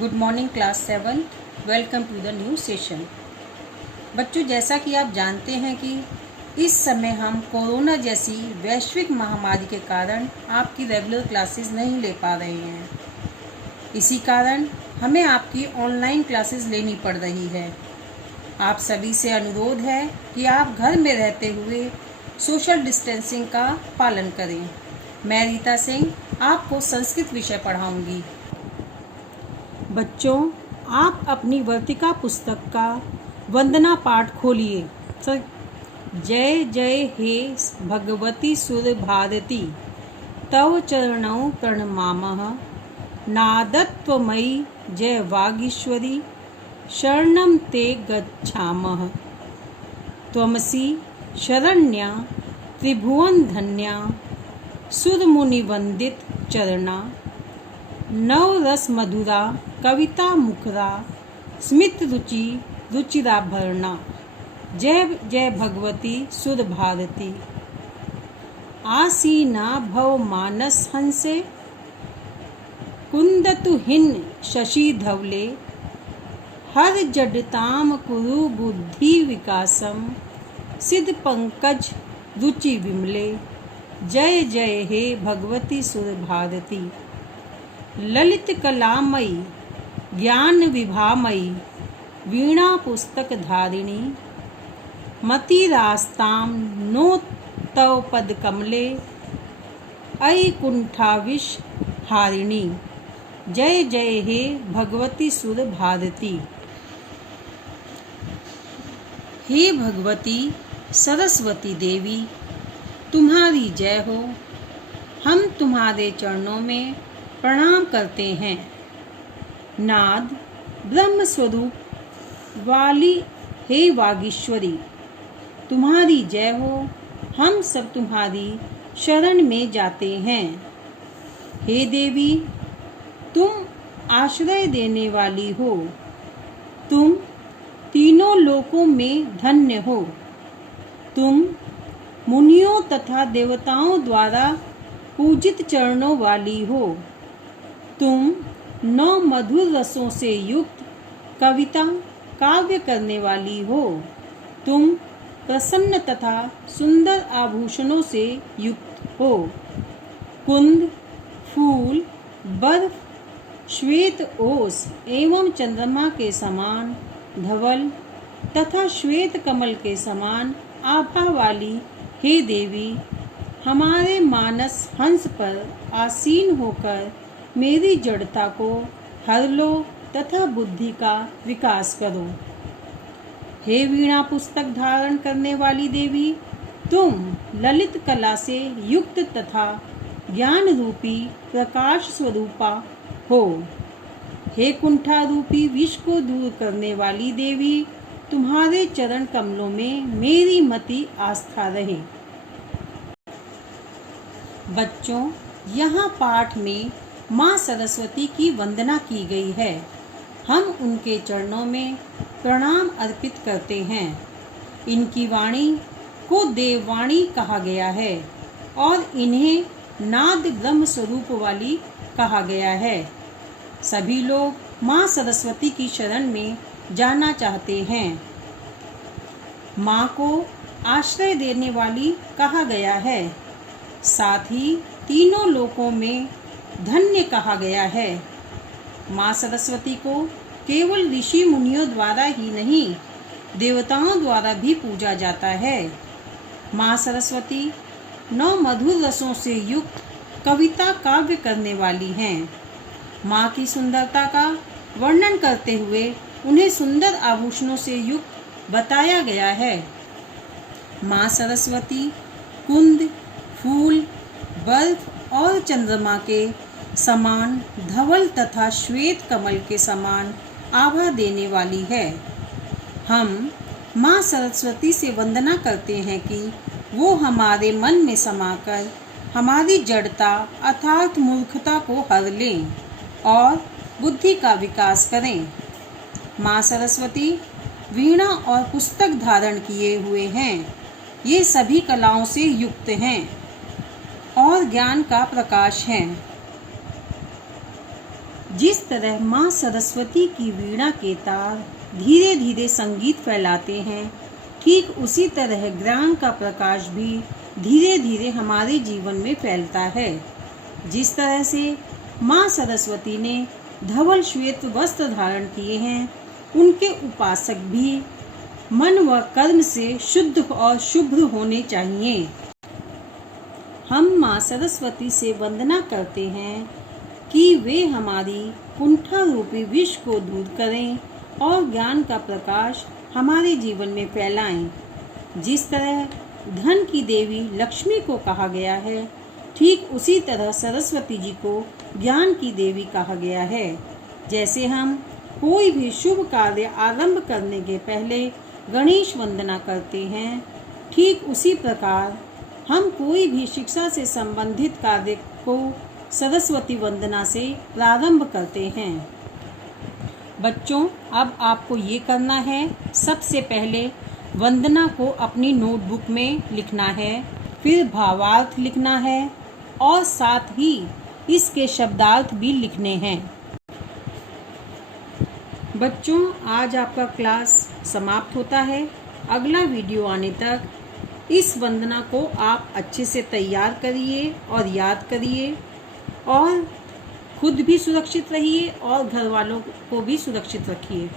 Good morning class 7। Welcome to the new session. बच्चों, जैसा कि आप जानते हैं कि इस समय हम कोरोना जैसी वैश्विक महामारी के कारण आपकी रेगुलर क्लासेस नहीं ले पा रहे हैं। इसी कारण हमें आपकी ऑनलाइन क्लासेस लेनी पड़ रही है। आप सभी से अनुरोध है कि आप घर में रहते हुए सोशल डिस्टेंसिंग का पालन करें। मैं रीता सिंह आपको संस्कृत विषय पढ़ाऊंगी। बच्चों, आप अपनी वर्तिका पुस्तक का वंदना पाठ खोलिए। जय जय हे भगवती सुर भारती, तव चरणौ प्रणमामः। नादत्वमयी जय वागीश्वरी, शरणं ते गच्छामः। त्वमसि शरण्या त्रिभुवन धन्या, सुरमुनिवंदित चरणा। नवरस मधुरा कविता मुखरा, स्मित रुचि रुचिराभरणा। जय जय भगवती सुर भारती। आसीना भव मानस हंसे, कुंदतु हिन शशि धवले। हर जडताम कुरु बुद्धि विकासम, सिद्ध पंकज रुचि विमले। जय जय हे भगवती सुर भारती। ललित कलामयी ज्ञान विभामयी, वीणा पुस्तक धारिणी। मतिरास्ताम नो तव पद कमले, अयि कुंठाविष हारिणी। जय जय हे भगवती सुर भारती। हे भगवती सरस्वती देवी, तुम्हारी जय हो। हम तुम्हारे चरणों में प्रणाम करते हैं। नाद ब्रह्म स्वरूप वाली हे वागीश्वरी, तुम्हारी जय हो। हम सब तुम्हारी शरण में जाते हैं। हे देवी, तुम आश्रय देने वाली हो। तुम तीनों लोकों में धन्य हो। तुम मुनियों तथा देवताओं द्वारा पूजित चरणों वाली हो। तुम 9 मधुर रसों से युक्त कविता काव्य करने वाली हो। तुम प्रसन्न तथा सुंदर आभूषणों से युक्त हो। कुंद, फूल, बर्फ, श्वेत ओस एवं चंद्रमा के समान धवल तथा श्वेत कमल के समान आभा वाली हे देवी, हमारे मानस हंस पर आसीन होकर मेरी जड़ता को हर लो तथा बुद्धि का विकास करो। हे वीणा पुस्तक धारण करने वाली देवी, तुम ललित कला से युक्त तथा ज्ञान रूपी प्रकाश स्वरूपा हो। हे कुंठा रूपी विष को दूर करने वाली देवी, तुम्हारे चरण कमलों में मेरी मति आस्था रहे। बच्चों, यहाँ पाठ में माँ सरस्वती की वंदना की गई है। हम उनके चरणों में प्रणाम अर्पित करते हैं। इनकी वाणी को देववाणी कहा गया है और इन्हें नाद ब्रह्म स्वरूप वाली कहा गया है। सभी लोग माँ सरस्वती की शरण में जाना चाहते हैं। माँ को आश्रय देने वाली कहा गया है। साथ ही तीनों लोकों में धन्य कहा गया है। माँ सरस्वती को केवल ऋषि मुनियों द्वारा ही नहीं, देवताओं द्वारा भी पूजा जाता है। माँ सरस्वती 9 मधुर रसों से युक्त कविता काव्य करने वाली हैं। माँ की सुंदरता का वर्णन करते हुए उन्हें सुंदर आभूषणों से युक्त बताया गया है। माँ सरस्वती कुंद, फूल, बर्फ और चंद्रमा के समान धवल तथा श्वेत कमल के समान आभा देने वाली है। हम माँ सरस्वती से वंदना करते हैं कि वो हमारे मन में समाकर हमारी जड़ता अर्थात मूर्खता को हर लें और बुद्धि का विकास करें। माँ सरस्वती वीणा और पुस्तक धारण किए हुए हैं। ये सभी कलाओं से युक्त हैं और ज्ञान का प्रकाश हैं। जिस तरह माँ सरस्वती की वीणा के तार धीरे धीरे संगीत फैलाते हैं, ठीक उसी तरह ज्ञान का प्रकाश भी धीरे धीरे हमारे जीवन में फैलता है। जिस तरह से माँ सरस्वती ने धवल श्वेत वस्त्र धारण किए हैं, उनके उपासक भी मन व कर्म से शुद्ध और शुभ्र होने चाहिए। हम माँ सरस्वती से वंदना करते हैं कि वे हमारी कुंठा रूपी विष को दूर करें और ज्ञान का प्रकाश हमारे जीवन में फैलाएं। जिस तरह धन की देवी लक्ष्मी को कहा गया है, ठीक उसी तरह सरस्वती जी को ज्ञान की देवी कहा गया है। जैसे हम कोई भी शुभ कार्य आरंभ करने के पहले गणेश वंदना करते हैं, ठीक उसी प्रकार हम कोई भी शिक्षा से संबंधित कार्य को सरस्वती वंदना से प्रारंभ करते हैं। बच्चों, अब आपको ये करना है, सबसे पहले वंदना को अपनी नोटबुक में लिखना है, फिर भावार्थ लिखना है और साथ ही इसके शब्दार्थ भी लिखने हैं। बच्चों, आज आपका क्लास समाप्त होता है। अगला वीडियो आने तक इस वंदना को आप अच्छे से तैयार करिए और याद करिए और खुद भी सुरक्षित रहिए और घर वालों को भी सुरक्षित रखिए।